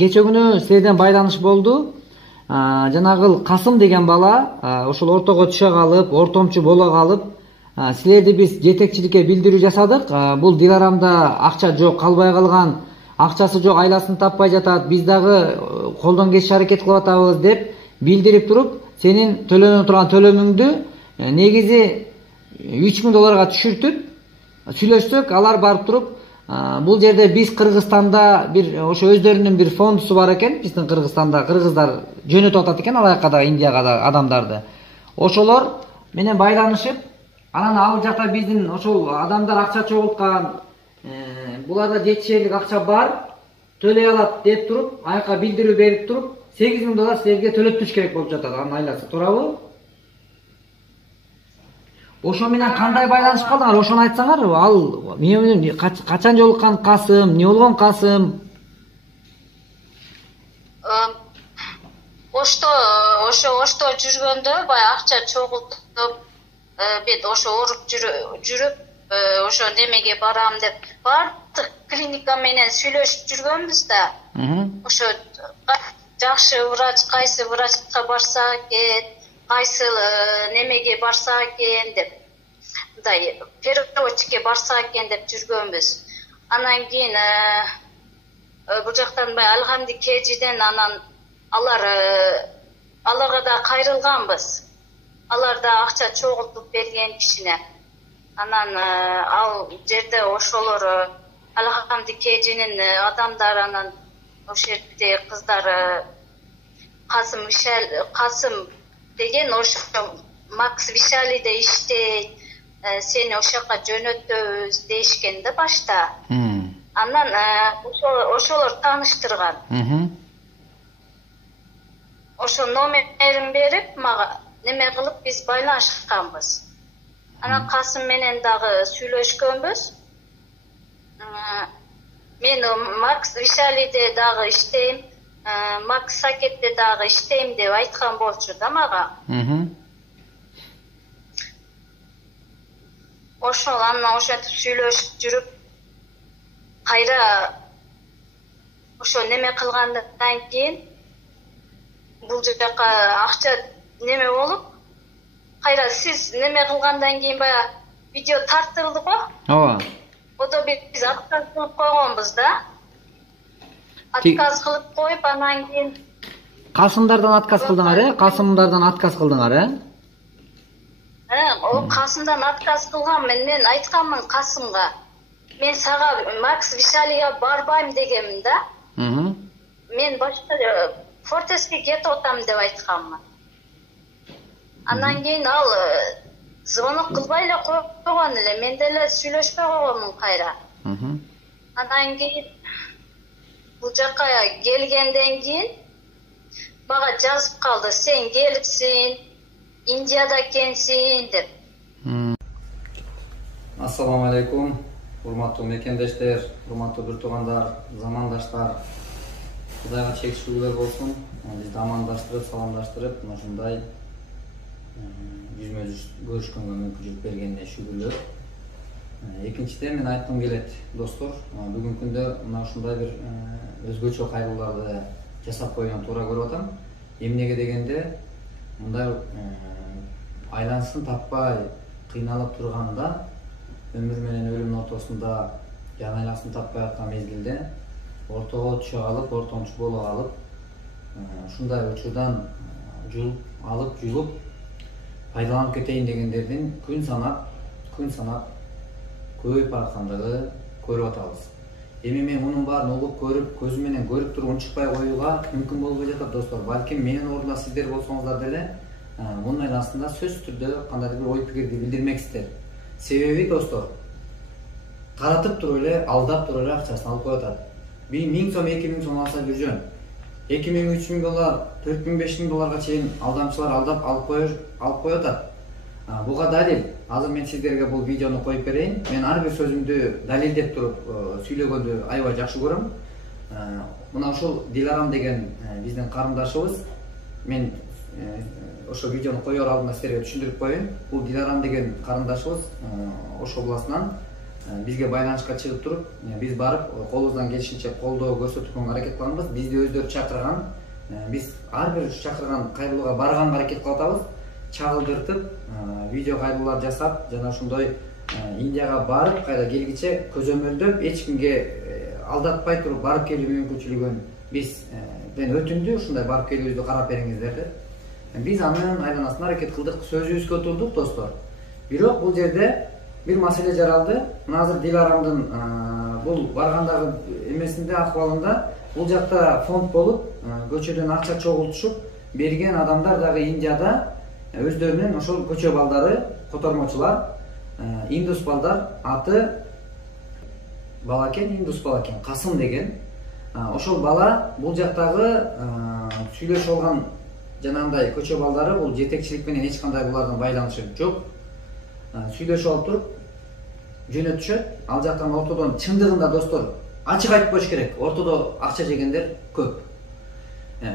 Кече күнү силерден байланыш болду. Жанагы Касым деген бала ошол ортого түшө калып, ортомчу боло калып, силерди биз жетекчиликке билдирүү жасадык. Бул Диларамда акча жок, калбай калган, акчасы жок, айласын таппай жатат. Биз дагы колдон келиши аракет кылып атабыз деп билдирип туруп, сенин төлөнө турган төлөмүңдү негизи $3000 түшүртүп сүйлөштүк. Алар барып туруп, бул жерде биз Кыргызстанда бир ошо өздөрүнүн бир фондусу бар экен. Биздин Кыргызстанда кыргыздар жөнөтүп атат экен, ал жака да, Индияга да адамдарды. Ошолор менен байланышып, анан ал жакта биздин ошол адамдар акча чогулткан, буларда жетишерлик акча бар, төлөй алат деп туруп, аяка билдирүү берип туруп, $8000 силерге төлөтүш керек болуп жатат, анын айласы, туурабы? Ошо менен кандай байланышып калдыңар? Ошону айтсаңар. Ал менен качан жолуккан Касым, эмне болгон Касым? Ошто жүргөндө баягы акча чогултуп, бет ошо оруп жүрүп, ошо немеге барам деп бардык клиника менен сүйлөшүп жүргөнбүз да. Ошо жакшы врач, кайсы врачка барса экен, кайсы немеге барса экен деп, мындай переводчикке барса экен деп жүргөнбүз. Анан кийин бул жактан Алхамди Кежиден анан аларга да кайрылганбыз. Алар да акча чогултуп берген кишине. Анан ал жерде ошолор Алхамди Кежинин адамдары, анан ошол жерде кыздар Касым деген ошо Макс Вишалиде иштейт, сени ошол жака жөнөтөбүз дешкен да башта. Анан ошолор тааныштырган. Ошо номерин берип, мага неме кылып биз байланышканбыз. Анан Касым менен дагы сүйлөшкөнбүз. Мен Макс Вишалиде дагы иштейм, Макс Сакетте дагы иштейм деп айткан болчу да мага. Ошол анан ошентип сүйлөшүп жүрүп, кайра ошо неме кылгандан кийин бул жака акча неме болуп, кайра сиз неме кылгандан кийин баягы видео тартылды го. Ооба. Ото биз отказ кылып койгонбуз да. Отказ кылып коюп, анан кийин Касымдардан отказ кылдыңар, Касымдардан отказ кылдыңар, О, Касымдан отказ кылгам. Мен айтканмын Касымга. Мен сага Макс Вишалига барбайм дегенмин да. Мен башка Фортеске кетип атам деп айтканмын. Анан кийин ал звонок кылбай эле койгон эле, мен деле сүйлөшпөй койгонмун кайра. Анан кийин бул жака келгенден кийин мага жазып калды, сен келипсиң, Индияда экенсиң деп. Ассаламу алейкум, урматтуу мекендештер, урматтуу бир туугандар, замандаштар. Кудайга чек шүгүрдөр болсун. Бизди амандаштырып, саламдаштырып, ушундай жүзмө-жүз көрүшкөнгө мүмкүнчүлүк бергенине шүгүрлөр. Экинчиден мен айткым келет, достор, бүгүнкү күндө мына ушундай бир өзгөчө кайрылууларды жасап койгонун туура көрүп атам. Эмнеге дегенде, мындай айланысын таппай кыйналып турганда, өмүр менен өлүмдүн ортосунда жан айласын таппай аткан мезгилде ортого түшө калып, ортомчу боло калып, ушундай учурдан жулуп пайдаланып кетейин дегендердин күн санап көбөйүп бараткандыгы көрүп атабыз. Эми мен мунун баарын угуп көрүп, көзүм менен көрүп туруп унчукпай коюуга мүмкүн болбой жатат, достор. Балким менин ордумда сиздер болсоңуздар деле мунун айланасында сөзсүз түрдө кандайдыр бир ой пикирди билдирмексиздер. Себеби, достор, таратып туруп эле, алдап туруп эле акчасын алып коюп атат. 1000 сом, 2000 сом алса бир жөн. $2000, $3000, $4000, $5000 чейин алдамчылар алдап алып коюп атат. Буга далил, азыр мен сиздерге бул видеону коюп берейин. Мен ар бир сөзүмдү далилдеп туруп сүйлөгөндү аябай жакшы көрөм. Мына ушул Диларам деген биздин карындашыбыз, мен ошо видеону коёр алдында силерге түшүндүрүп коеюн. Бул Диларам деген карындашыбыз Ош областынан бизге байланышка чыгып туруп, биз барып колубуздан келишинче колдоо көрсөтүүгө аракет кылабыз. Бизди өздөрү чакырган, биз ар бир чакырган кайрылууга барганга аракет кылып атабыз. Чагылдыртып, видео кайрылуулар жасап, жана ошондой Индияга барып, кайра келгиче көзөмөлдөп, эч кимге алдатпай туруп барып келүү мүмкүнчүлүгүн бизден өтүндү. Ушундай барып келүүбүздү карап бериңиздер деп. Биз анын айланасына аракет кылдык, сөзүбүзгө турдук достор. Бирок бул жерде бир маселе жаралды. Азыр Диларамдын бул баргандагы эмесинде, акыбалында бул жакта фонд болуп, көчөдөн акча чогултушуп берген адамдар дагы Индияда өздөрүнүн ошол көчө балдары, котормочулар, индус балдар, аты балакен, индус балакен, Касым деген. Ошол бала бул жактагы сүйлөшүп алган жанагындай көчө балдары, бул жетекчилик менен эч кандай булардын байланышы жок. Сүйлөшүп алып туруп жөнөтүшөт. Ал жактан ортодон чындыгында достор ачык айтып коюш керек. Ортодо акча жегендер көп.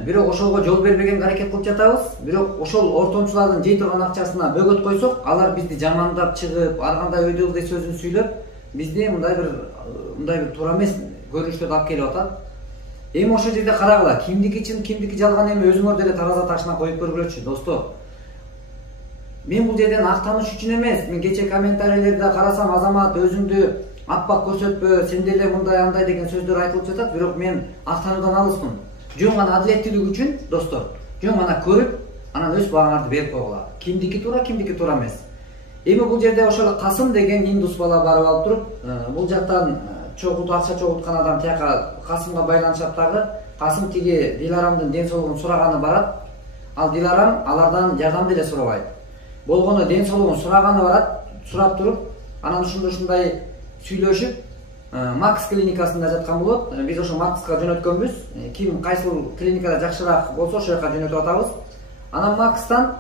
Бирок ошого жол бербегенге аракет кылып жатабыз. Бирок ошол ортомчулардын жей турган акчасына бөгөт койсок, алар бизди жамандап чыгып, ар кандай өйдөгдөй сөзүн сүйлөп, бизди мындай бир туура эмес көрүнүштөрдү алып келип атат. Эми ошол жерде карагыла, кимдики чын, кимдики жалган, эми өзүңөр деле тараза ташына коюп көргүлөчү достор. Мен бул жерден актаныш үчүн эмес, мен кече комментарийлерде карасам, Азамат өзүңдү аппак көрсөтпө, сен деле мындай андай деген сөздөр айтылып жатат, бирок мен актануудан алыспын. Жөн гана адилеттүүлүк үчүн достор, жөн гана көрүп, анан өз бааңарды берип койгула. Кимдики туура эмес. Эми бул жерде ошол Касым деген индус бала барып алып туруп, бул жактан акча чогулткан адам тияка Касымга байланышат дагы. Касым тиги Диларамдын ден соолугун сураганы барат. Ал Диларам алардан жардам деле сурабайт. Болгону ден соолугун сураганы барат, сурап туруп, анан ушундай сүйлөшүп, Макс клиникасында жаткан болот. Биз ошо Макска жөнөткөнбүз. Ким кайсыл клиникада жакшыраак болсо ошол жака жөнөтүп атабыз. Анан Макстан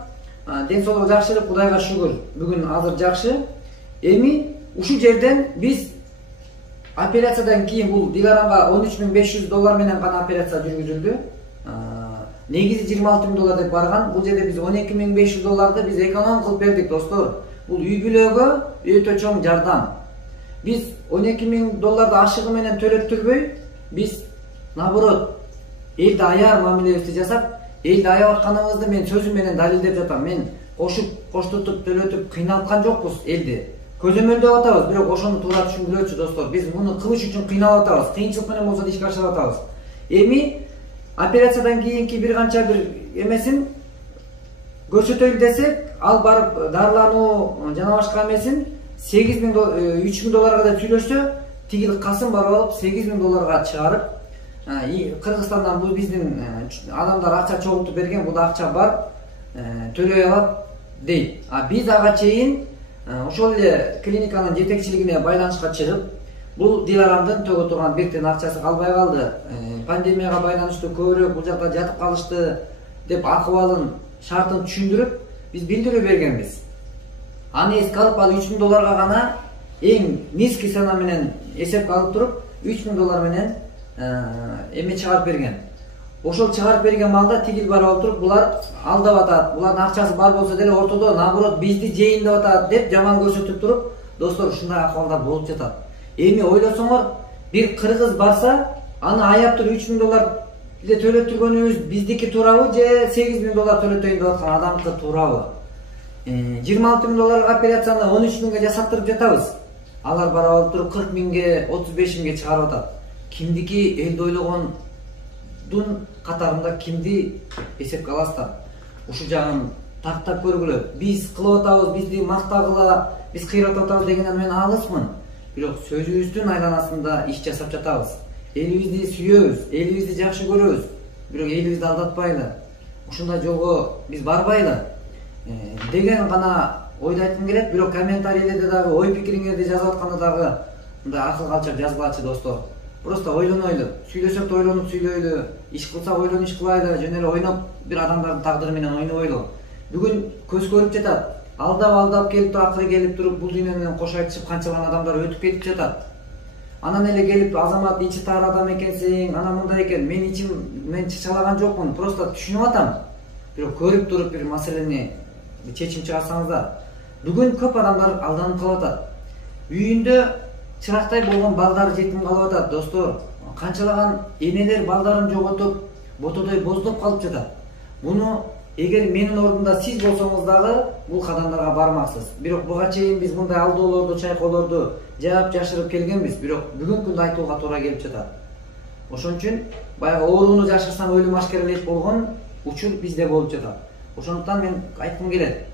ден соолугу жакшы, Кудайга шүгүр. Бүгүн азыр жакшы. Эми ушул жерден биз операциядан кийин бул Диларамга $13.500 менен гана операция жүргүзүлдү. Негизи $26.000 деп барган. Бул жерде биз $12.500 биз эконом кылып бердик достор. Бул үй бүлөгө өтө чоң жардам. Биз $12.000 ашыгы менен төлөттүрбөй, биз наоборот элди аяр мамилебизди жасап, элди аябай атканыбызды мен сөзүм менен далилдеп жатам. Мен коштотуп төлөтүп кыйналткан жокпуз элди. Көзөмөлдөп атабыз, бирок ошону туура түшүндүрөчү достор. Биз муну кылыш үчүн кыйналып атабыз. Кыйынчылык менен болсо да ишке ашырып атабыз. Эми операциядан кийинки бир канча бир эмесин көрсөтөлү десек, ал барып дарылануу жана башка эмесин $3.000 деп сүйлөшсө, тигил Касым барып алып $8.000 чыгарып, Кыргызстандан бул биздин адамдар акча чогултуп берген, бул акча бар, төлөй алат дейт. Биз ага чейин ошол эле клиниканын жетекчилигине байланышка чыгып, бул Диларамдын төгө турган бектен акчасы калбай калды, пандемияга байланыштуу көбүрөөк бул жакта жатып калышты деп акыбалын, шартын түшүндүрүп, биз билдирүү бергенбиз. Аны эске алып, ал $3.000 гана эң низкий цена менен эсепке алып туруп, $3.000 менен эме чыгарып берген. Ошол чыгарып берген малда тигил барып алып туруп, булар алдап атат, булардын акчасы бар болсо деле ортодо наоборот бизди жейин деп атат деп жаман көрсөтүп туруп, достор ушундай акыбалдар болуп жатат. Эми ойлосоңор, бир кыргыз барса, аны аяп туруп $3.000 төлөттүргөнүбүз биздики туурабы же $8.000 төлөтөйүн деп аткан адамдыкы туурабы? $26.000 операцияны 13.000 жасаттырып жатабыз. Алар барып алып туруп 40.000, 35.000 чыгарып атат. Кимдики элди ойлогондун катарында кимди эсепке аласыздар? Ушул жагын тактап көргүлө. Биз кылып атабыз, бизди мактагыла, биз кыйратып атабыз дегенден мен алыспын. Бирок сөзүбүздүн айланасында иш жасап жатабыз. Элибизди сүйөбүз, элибизди жакшы көрөбүз. Бирок элибизди алдатпайлы. Ушундай жолго биз барбайлы деген гана ойду айткым келет. Бирок комментарийлерде дагы ой пикириңерди жазып атканда дагы мындай акыл калчап жазбачы достор. Просто ойлонойлу, сүйлөсөк да ойлонуп сүйлөйлү, иш кылсак ойлонуп иш кылайлы, жөн эле ойноп бир адамдардын тагдыры менен ойнобойлу. Бүгүн көз көрүп жатат. Алдап келип туруп, акыры келип туруп, бул дүйнө менен кош айтышып канчалган адамдар өтүп кетип жатат. Анан эле келип, Азамат ичи тар адам экенсиң, анан мындай экен. Мен чычалаган жокмун, просто түшүнүп атам. Бирок көрүп туруп бир маселени чечим чыгарсаңыздар. Бүгүн көп адамдар алданып калып атат. Үйүндө чырактай болгон балдары жетим калып атат, достор. Канчалаган энелер балдарын жоготуп, ботодой боздоп калып жатат. Буну эгер менин ордумда сиз болсоңуз дагы бул кадамдарга бармаксыз. Бирок буга чейин биз мындай алдоолорду, чайкоолорду жаап жашырып келгенбиз, бирок бүгүнкү күндө айтууга туура келип жатат. Ошон үчүн баягы ооруну жашырсаң өлүм ашкерелейт болгон учур бизде болуп жатат. Ошондуктан мен айткым келет.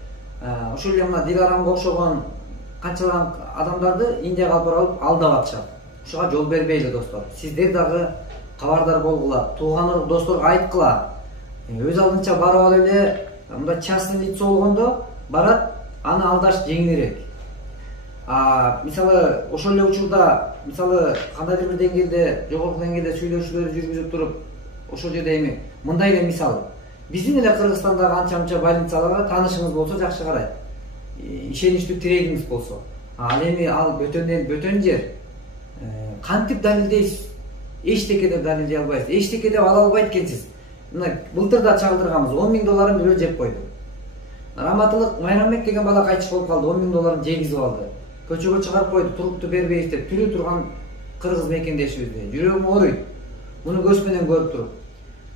Ошол эле мына Дилярамга окшогон канчалаган адамдарды Индияга алып алдап атышат. Ушуга жол бербейли, достор. Сиздер дагы кабардар болгула, тууган урук досторго айткыла. Өз алдынча барып алып эле мындай частный лицо болгондо барат, аны алдаш жеңилирээк. Мисалы ошол эле учурда, мисалы кандайдыр бир деңгээлде, жогорку деңгээлде сүйлөшүүлөр жүргүзүп туруп, ошол жерде эми мындай эле мисал. Биздин эле Кыргызстандагы анча-мынча больницаларга таанышыңыз болсо жакшы карайт. Ишеничтүү тирегиңиз болсо. Ал эми ал бөтөн жер. Кантип далилдейсиз? Эчтеке деп далилдей албайсыз. Эчтеке деп ала албайт экенсиз. Мына былтыр да чагдырганбыз, 10 000 долларын бирөө жеп койду. Раматылык Майрамбек деген бала кайтыш болуп калды, 10 000 долларын жегизип алды. Көчөгө чыгарып койду, турукту бербейбиз деп, тирүү турган кыргыз мекендешибизде. Жүрөгүм ооруйт. Муну көз менен көрүп туруп.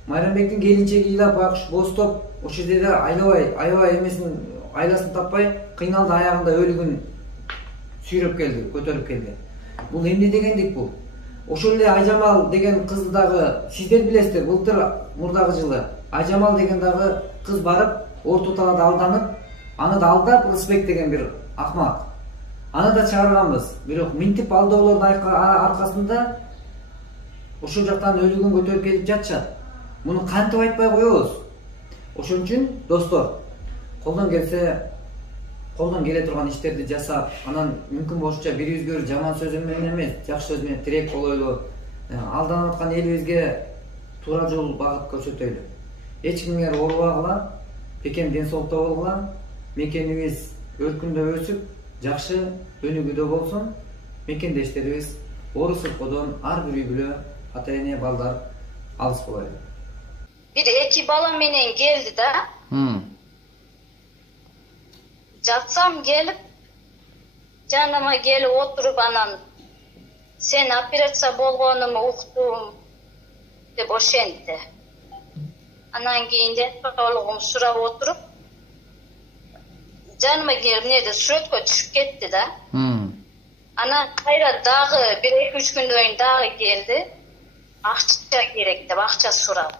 Майрамбектин келинчеги ыйлап, акш бостоп, ошол жерде аябай эмесин, айласын таппай, кыйналды, аягында өлүгүн сүйрөп келди, көтөрүп келди. Бул эмне дегендик бул? Ошол эле Айжамал деген кызды дагы сиздер билесиздер, былтыр мурдагы жылы Айжамал деген дагы кыз барып, Орто Талада алданып, аны да алдап, Рысбек деген бир акмак. Аны да чыгарганбыз. Бирок минтип алдоолордун аркасында ошол жактан өлүгүн көтөрүп келип жатышат. Муну кантип айтпай коебуз? Ошон үчүн, достор, колдон келе турган иштерди жасап, анан мүмкүн болушунча бирибизге жаман сөз менен эмес, жакшы сөз менен тирек болойлу. Алданып аткан элибизге туура жол багыт көрсөтөйлү. Эч кимге оорубагыла, бекем ден соолукта болгула, мекенибиз өркүндөп өсүп, жакшы өнүгүүдө болсун. Мекендештерибиз оору сыркоодон ар бир үй бүлө, ата эне, балдар алыс болойлу. Bir iki bala menen geldi da. Jatsam gelip janıma gelip oturup anan sen operatsiya bolgonumu uqdum deb oşentdi. Anan keyin detolugum surap oturup janıma gelip nerede suratga tushib ketdi da. Anan kayra dagı 1-2-3 gündön dagı geldi. Akça gerek deb akça surap.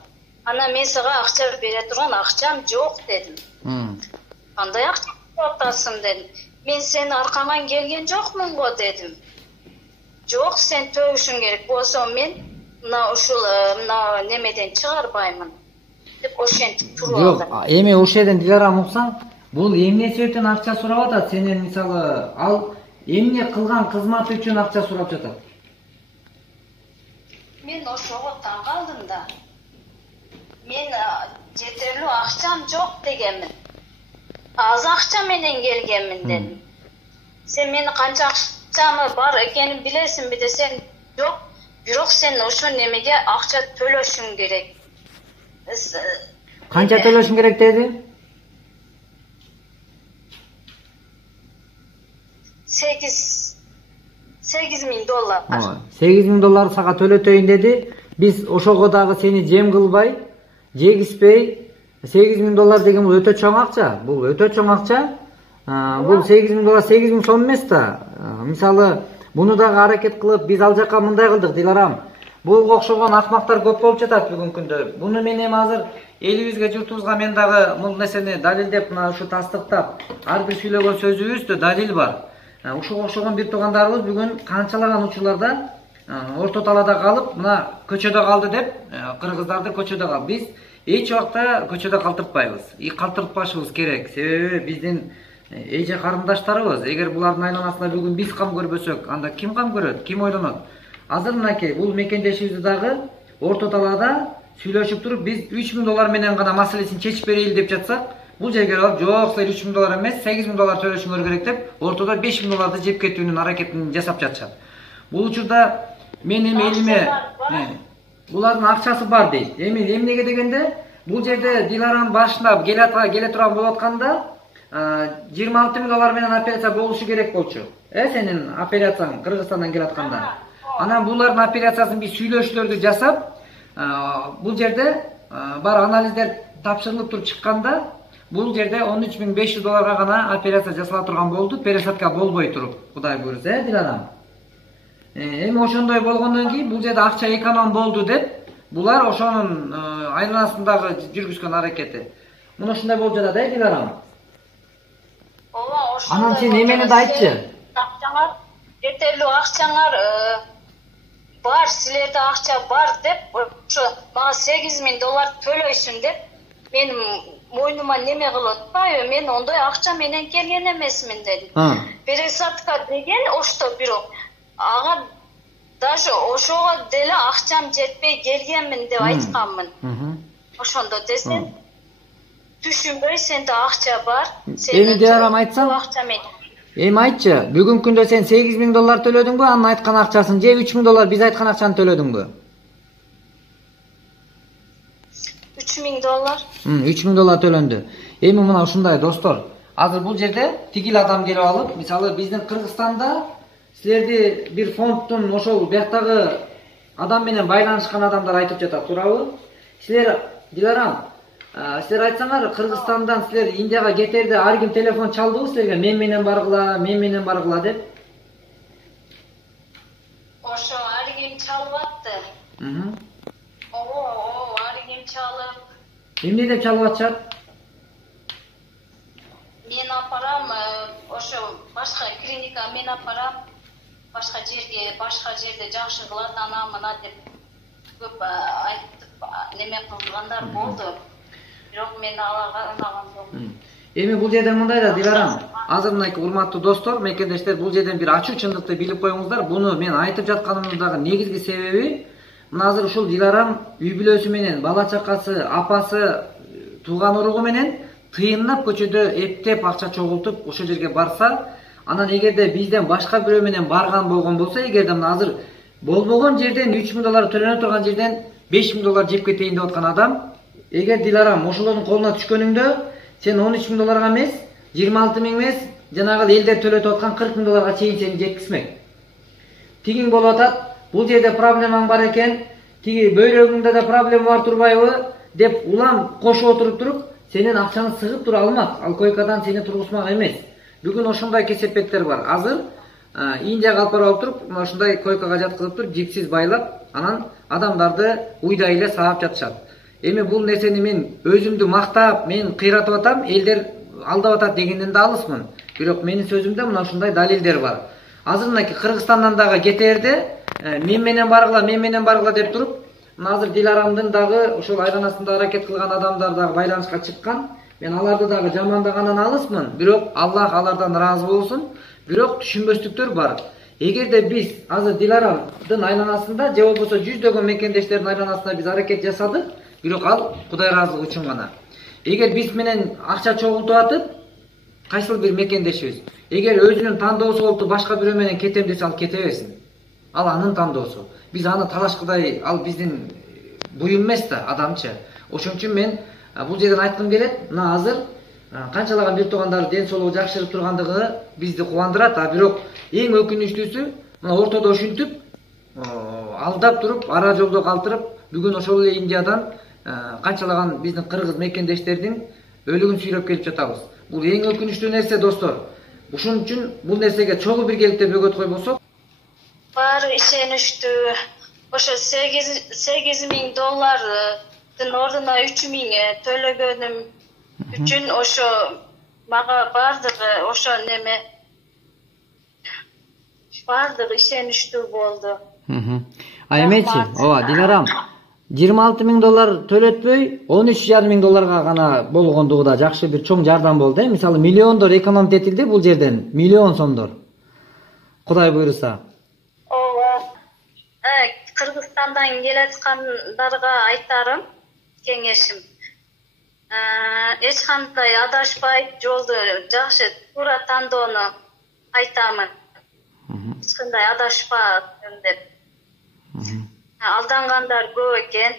Ana men saga akça bere turgan akçam jok dedim. Kандай акча атасың dedim. Men senin arkandan gelgen jokmun go dedim. Jok, sen tögüşün gerek bolsa men mına nemeden çıgarbaymın dep oşentip turup aldım. Жок, эми ошол жерден Диларам уксаң, бул эмне себептен акча сурап атат? Сенен мисалы ал эмне кылган кызматы үчүн акча сурап жатат? Men ошого таң калдым да. Men жетерлүү акчам жок дегенмин. Az akça menen gelgenmin dedim. Sen meni kança akçamı var ekenin bilesin bir de sen yok. Bирок sen ошо немеге акча төлөшүң керек. Kança төлөшүм керек dedi? 8.000 dollar. 8.000 dollar сага төлөтөйүн dedi. Biz ошого дагы сени жем кылбай, жегиспей 8.000 доллар деген бул өтө чоң акча. Бул өтө чоң акча. Бул 8.000 доллар 8.000 сом эмес да. Мисалы, буну дагы аракет кылып, биз ал жакка мындай кылдык, Диларам. Буга окшогон акмактар көп болуп жатат бүгүнкү күндө. Буну мен эми азыр элибизге, журтубузга мен дагы бул нерсени далилдеп, мына ушу тастыктап, ар бир сүйлөгөн сөзүбүздө далил бар. Ушуга окшогон бир туугандарыбыз бүгүн канчалаган учурларда Орто Талада калып, мына көчөдө калды деп, кыргыздарды көчөдө калды. Биз эч убакта көчөдө калтыртпайбыз. Калтыртпашыбыз керек. Себеби биздин эже карындаштарыбыз. Эгер булардын айланасында бүгүн биз кам көрбөсөк, анда ким кам көрөт? Ким ойлонот? Азыр мынакей, бул мекендешибизди дагы Орто Талада сүйлөшүп туруп, биз 3.000 доллар менен гана маселесин чечип берейли деп жатсак, бул жерге алып, жок, силер 3.000 доллар эмес, 8.000 доллар төлөшүңөр керек деп, ортодо 5.000 долларды жеп кетүүнүн аракетин жасап жатышат. Бул учурда мен эми элиме булардын акчасы бар дейт. Эми эмнеге дегенде, бул жерде Диларанын башына келе турган болуп атканда, $26.000 менен операция болушу керек болчу. Сенин операцияң Кыргызстандан келатканда. Анан булардын операциясын биз сүйлөшүүлөрдү жасап, бул жерде бар анализдер тапшырылып туруп чыкканда, бул жерде $13.500 гана операция жасала турган болду, пересадка болбой туруп, Кудай буйруса, Диларам. Эми ошондой болгондон кийин бул жерде акча эконом болду деп, булар ошонун айланасындагы жүргүзгөн аракети. Мына ушундай болуп жатат, Диларам. Ооба, ошондой. Анан сен эмени да айтчы? Акчаңар, жетерлүү акчаңар бар, силерде акча бар деп, ошо мага $8.000 төлөйсүн деп, менин мойнума неме кылып атпайбы, мен ондой акча менен келген эмесмин деди. Пересадка деген ошто бирок ага даже ошого деле акчам жетпей келгенмин деп айтканмын. Ошондо десем, түшүнбөй, сенде акча бар. Эми Диларам айтсам, эми айтчы, бүгүнкү күндө сен $8.000 төлөдүңбү, анын айткан акчасын, же $3.000 биз айткан акчаны төлөдүңбү? $3.000. $3.000 төлөндү. Эми мына ушундай достор, азыр бул жерде тигил адам келип алып, мисалы биздин Кыргызстанда силерди бир фонддун ошол бияктагы адам менен байланышкан адамдар айтып жатат, туурабы? Силер, Диларам, силер айтсаңар, Кыргызстандан силер Индияга кетерде ар ким телефон чалдыбы силерге, мен менен баргыла деп? Ошо ар ким чалып атты. Ар ким чалып. Эмне деп чалып атышат? Мен апарам, ошо башка клиника мен апарам, башка жерде жакшы кылат, ана мына деп көп айтып неме кылгандар болду. Бирок мен аларга ынаган жокмун. Эми бул жерден мындай да, Диларам, азыр мынакей урматтуу достор, мекендештер, бул жерден бир ачуу чындыкты билип коюңуздар. Буну мен айтып жатканымдагы негизги себеби, мына азыр ушул Диларам үй бүлөсү менен, бала чакасы, апасы, тууган уругу менен тыйынлап көчөдө эптеп акча чогултуп ошол жерге барса, анан эгерде бизден башка бирөө менен барган болгон болсо, эгерде мына азыр болбогон жерден $3.000 төлөнө турган жерден $5.000 жеп кетейин деп аткан адам, эгер Диларам ошолордун колуна түшкөнүңдө, сен $13.000 эмес, 26.000 эмес, жанагы элдер төлөтүп аткан $40.000 чейин сени жеткизмек. Тигиң болуп атат, бул жерде проблемаң бар экен, тиги бөйрөгүңдө да проблема бар турбайбы деп улам кошуп отуруп сенин акчаны сыгып тура алмак, ал койкадан сени тургузмак эмес. Бүгүн ошондой кесепеттер бар. Азыр Индияга алып барып туруп, ошондой койкага жаткызып туруп, жипсиз байлап, анан адамдарды уйдай эле саап жатышат. Эми бул нерсени мен өзүмдү мактап, мен кыйратып атам, элдер алдап атат дегенден да алысмын. Бирок менин сөзүмдө мына ушундай далилдер бар. Азыр мынакей Кыргызстандан дагы кетерде мен менен баргыла деп туруп, мына азыр Диларамдын дагы ошол айланасында аракет кылган адамдар дагы байланышка чыккан. Мен аларды дагы жамандагандан алысмын. Бирок Аллах алардан ыраазы болсун. Бирок түшүнбөстүктөр бар. Эгерде биз азыр Диларамдын айланасында же болбосо жүздөгөн мекендештердин айланасында биз аракет жасадык, бирок ал Кудай ыраазылыгы үчүн гана. Эгер биз менен акча чогултуп атып, кайсыл бир мекендешибиз, эгер өзүнүн тандоосу болуп башка бирөө менен кетем десе, ал кете берсин. Ал анын тандоосу. Биз аны талашкыдай, ал биздин буюм эмес да, адамчы. Ошон үчүн мен бул жерден айткым келет, мына азыр канчалаган бир туугандар ден соолугу жакшырып тургандыгы бизди кубандырат, а бирок эң өкүнүчтүүсү мына ортодо ушинтип, алдап туруп, ара жолдо калтырып, бүгүн ошол эле Индиядан канчалаган биздин кыргыз мекендештердин өлүгүн сүйлөп келип жатабыз. Бул эң өкүнүчтүү нерсе, достор. Ошон үчүн бул нерсеге чогуу биргеликте бөгөт койбосок, баары ишеничтүү. Ошо $8.000 ордуна $3.000 төлөгөнүм үчүн ошо мага бардыгы ошо неме бардыгы ишеничтүү болду. А эмечи, ооба, Диларам, $26.000 төлөтпөй, $13.500 гана болгондугу да жакшы бир чоң жардам болду. Мисалы, миллиондор экономдо этилди бул жерден, миллион сомдор. Кудай буйруса. Ооба. Кыргызстандан келаткандарга айтарым, кеңешим. Эч кандай адашпай, жолду жакшы туура тандоону айтамын. Эч кандай адашпасын деп. Алдангандар көп экен.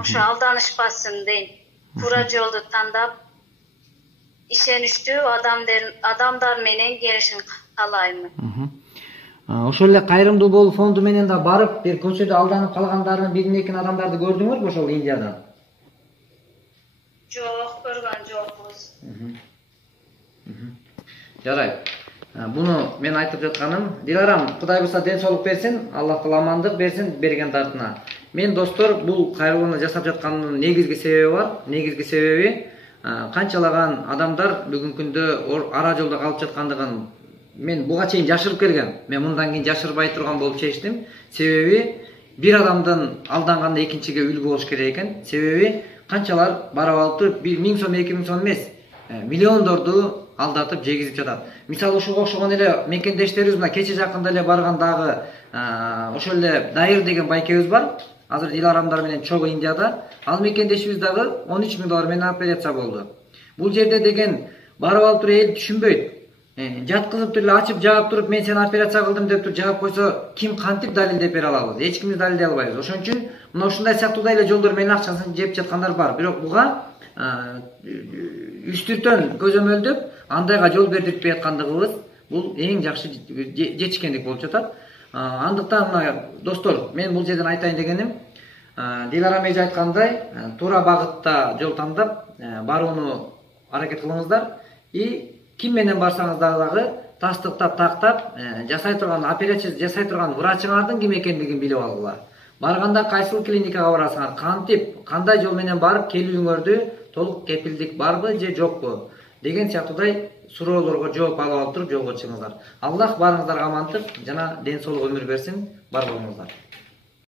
Ошо алданышпасын дейм. Туура жолду тандап, ишеничтүү адамдар менен келишин каалайм. Ошол эле кайрымдуу болуу фонду менен да барып, бир көчөдө алданып калгандарын, бирин экин адамдарды көрдүңөрбү ошол Индиядан? Жок, көргөн жокпуз. Жарайт. Буну мен айтып жатканым, Диларам, Кудай буюрса ден соолук берсин, Аллах Таала амандык берсин берген дартына. Мен достор, бул кайрылууну жасап жатканымдын негизги себеби бар. Негизги себеби канчалаган адамдар бүгүнкү күндө ара жолдо калып жаткандыгын мен буга чейин жашырып келгем. Мен мындан кийин жашырбай турган болуп чечтим. Себеби бир адамдын алданганда экинчиге үлгү болуш керек экен. Себеби канчалар барып алып туруп 1000 сом, 2000 сом эмес, миллиондорду алдатып жегизип жатат. Мисалы ушуга окшогон эле мекендештерибиз мына кече жакында эле барган дагы ошол эле Дайыр деген байкебиз бар. Азыр Диларамдар менен чогуу Индияда. Ал мекендешибиз дагы 13 000 доллар менен операция болду. Бул жерде деген барып алып туруп эл түшүнбөйт. Жаткызып туруп эле ачып жаап туруп мен сени операция кылдым деп туруп жаап койсо ким кантип далилдеп бере алабыз? Эч кимди далилдей албайбыз. Ошон үчүн мына ушундай сыяктуудай эле жолдор менен акчасын жеп жаткандар бар. Бирок буга үстүртөн көзөмөлдөп андайга жол бердиртпей аткандыгыбыз бул эң жакшы жетишкендик болуп жатат. Андыктан мына достор, мен бул жерден айтайын дегеним, Диларам эже айткандай, туура багытта жол тандап барууну аракет кылыңыздар. И ким менен барсаңыздар дагы тастыктап тактап жасай турган операция жасай турган врачыңардын ким экендигин билип алгыла. Барганда кайсыл клиникага барасыңар, кантип, кандай жол менен барып келүүңөрдү толук кепилдик барбы же жокпу деген сыяктуудай суроолорго жооп алып туруп жолго чыгыңыздар. Аллах баарыңыздарга амандык жана ден соолук өмүр берсин. Бар болуңуздар.